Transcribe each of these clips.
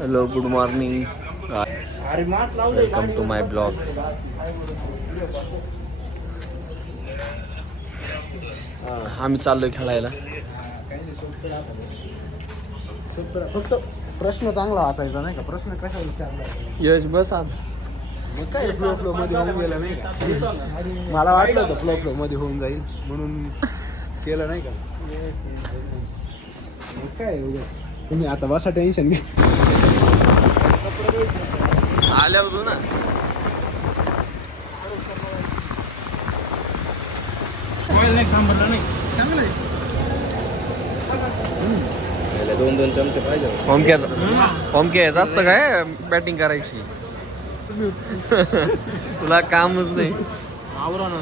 Hello good morning, welcome to my blog. आम्ही चाललोय खेळायला. फक्त प्रश्न चांगला वाचायचा नाही का? प्रश्न कसा विचारला यश बस आज. मग काय फ्लो मध्ये होऊन गेलं नाही का? मला वाटलं होतं फ्लो मध्ये होऊन जाईल म्हणून केलं नाही का? मग काय तुम्ही आता बसा, टेन्शन घे. आल्यावर बघू ना. दोन चमचे पाहिजे. होम घ्यायचं असतं काय बॅटिंग करायची. तुला कामच नाही. आवरा ना.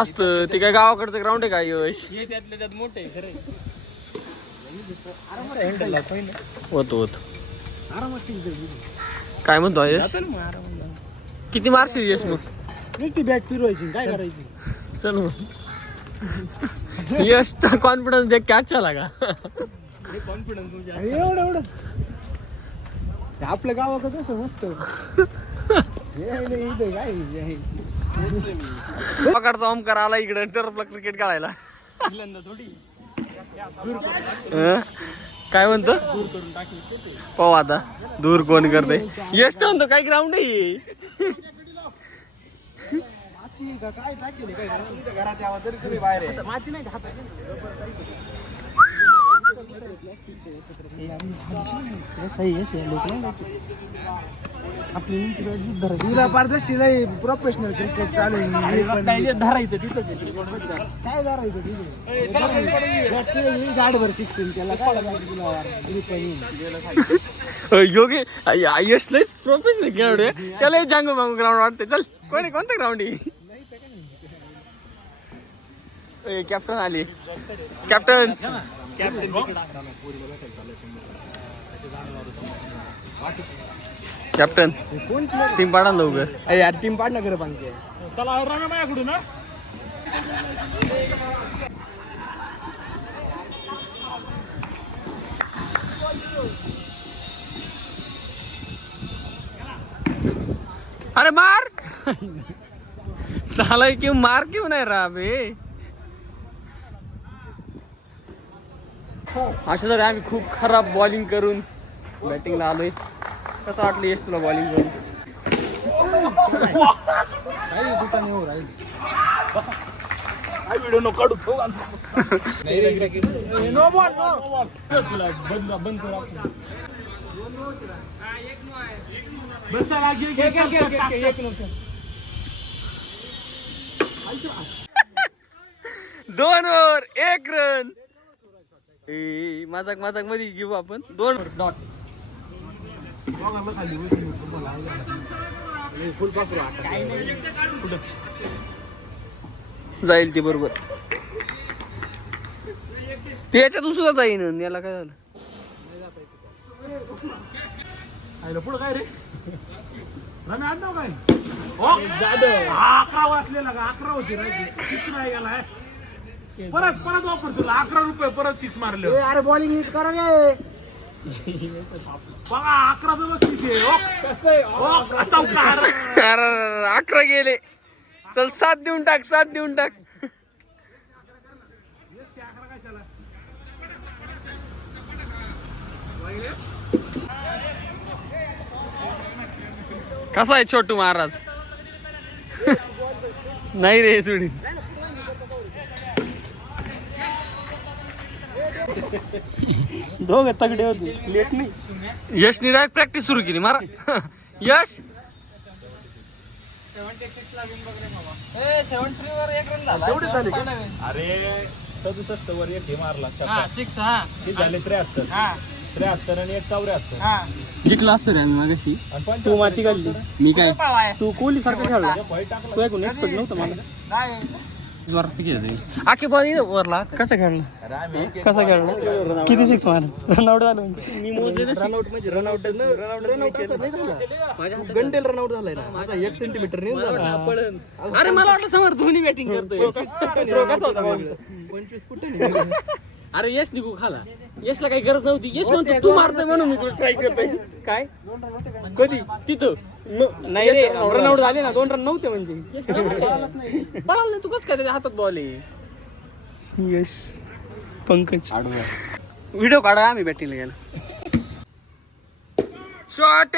असतं ते काय गावाकडचं ग्राउंड आहे का यश? त्यातल्या त्यात मोठे खरे. होत होत. आरामात काय म्हणतो यश? किती मारशील यश मग? ती बॅट फिरवायची काय करायची? चल मग. यशचा कॉन्फिडन्स देख कॅच आला का? एवढं आपल्या गावाकडं कसं मस्त. पकडचा ओमकार आला इकडे टर्फला क्रिकेट खेळायला. काय म्हणतो? पाहू आता दूर कोण करते. यश तर म्हणतो काय ग्राउंड आहे. काय टाकेल काय घरात यावं तरी तुम्ही बाहेर आहे. माती नाही तुला पारदर्शी नाही. प्रोफेशनल क्रिकेट चालू आहे. धरायचं तिथं काय धरायचं तिथे गाडीवर शिक्षण त्याला काय योगी यश लयच प्रोफेशनल खेळाडू आहे. त्याला जांगू मागू ग्राउंड वाटते. चल कोणतं ग्राउंड आहे? कॅप्टन आली. कॅप्टन कॅप्टन टीम पाडा लवकर. यार टीम पाड ना कर पाहिजे. चला राणा माझ्याकडून ना. अरे मार. साला क्यों मार क्यों नाही रहा बे? अशा तरी आम्ही खूप खराब बॉलिंग करून बॅटिंगला आलोय. कसं वाटलं यश तुला बॉलिंग करून? व्हिडिओ नो काढू. नो बॉल तुला बंद कर. दोन ओव्हर 1 रन. मजाक मध्ये घेऊ आपण 2 डॉट. जाईल ते बरोबर. ते याच्यात सुद्धा जाईन. याला काय झालं? पुढं काय रे? रम्या आडनाव काय? 11 वाचलेला का? 11 होती गेला. परत ऑफर तुला 11 रुपये परत 6 मारले. अरे बॉलिंग नीट करा रे. बघा 11 बक्षीस आहे. 11 गेले. चल 7 देऊन टाक. कसा आहे छोटू महाराज? नाही रे सोडी. दोघं तगडे होते. लेट नाही. यशनी डायरेक्ट प्रॅक्टिस सुरू केली. मारा यश. 73 वर 1 रन झाला. एवढे झाले का? अरे 67 वर 1 हे मारला. 6 हे झाले 73 आणि 1 74. जिंकला असतं रे मागाशी. तू माती काढली. मी काय तू कोहली सारखं खेळला. तू ऐकून एक्सपेक्ट नव्हतं मला. आखे बॉल वरला कसं खेळलं कसं खेळलं किती सिक्स मार रनआउट झालं मी मोजले रनआउट म्हणजे रनआउट असं नाही झालं गंडेल रनआउट झालाय ना माझा 1 सेंटीमीटर नाही झाला अरे मला वाटलं समोर धोनी बॅटिंग करतोय 25 फूट अरे यश निघू खाला यशला काही गरज नव्हती यश म्हणतो तू मारतोय म्हणून मी तुला स्ट्राईक करतोय काय कधी तिथं नाही रे रनआउट झाले ना 2 रन नव्हते म्हणजे पळाला नाही तू कसं काय त्याच्या हातात बॉल आहे यश पंकज व्हिडिओ काढा आम्ही बॅटिंगला गेलो शॉट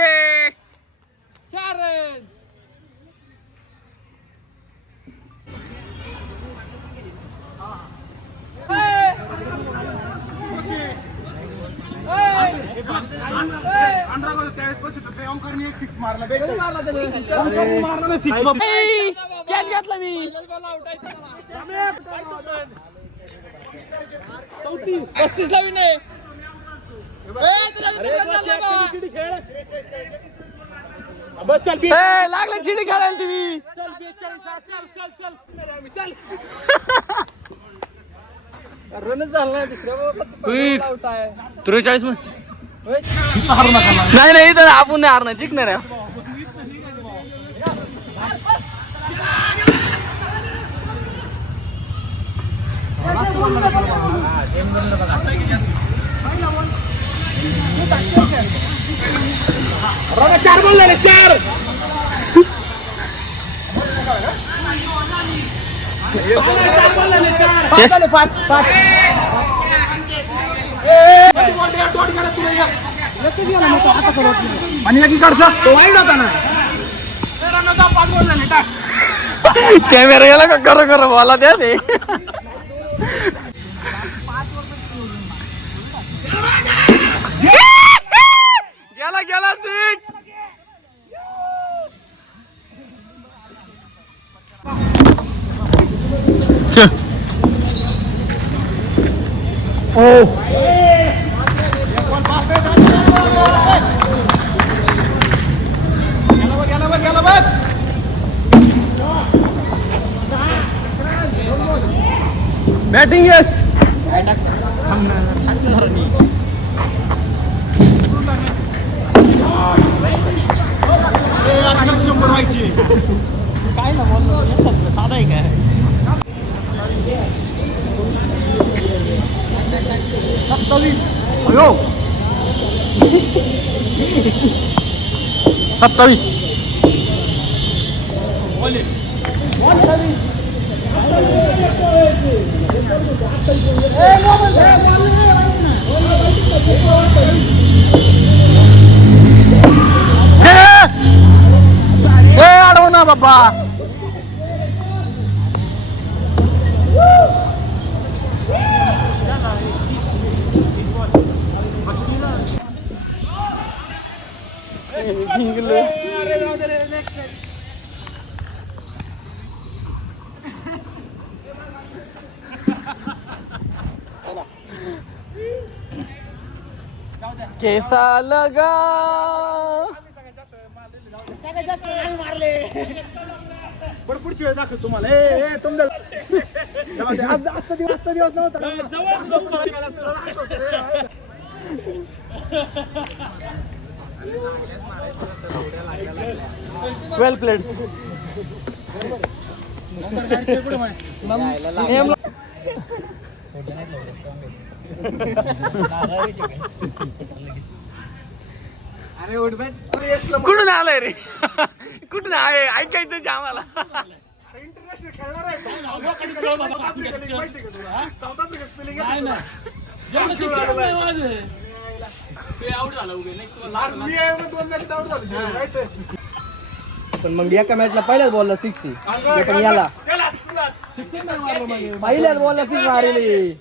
4 रन कॅच घातला मी 35 ला विनय लागलं चिडी खेळायला तुम्ही रनच झाला नाही दुसऱ्या 43 नाही नाही तर आपण नाही हारणार जिंकणार आहे चार बॉल झाले 4 5 आणि एक इकडचा तो वाईड होता ना कॅमेरा गेला का खरं खरं बोला द्या ते गेला गेला 6 बॅटिंग यश काय ना बोललो साधा आहे काय 27 अयो 27 अडव ना बाबा कैसा लगा पण पुढची वेळ दाखव तुम्हाला आजचा दिवस नव्हता वेल प्लेड कुठून आलाय रे कुठून आहे ऐकायचं आम्हाला इंटरनॅशनल खेळणार आहे साऊथ आफ्रिका स्पेलिंग पण मग एका मॅचला पहिल्याच बॉलला 6 पण याला पहिल्याच बॉलला 6 मारली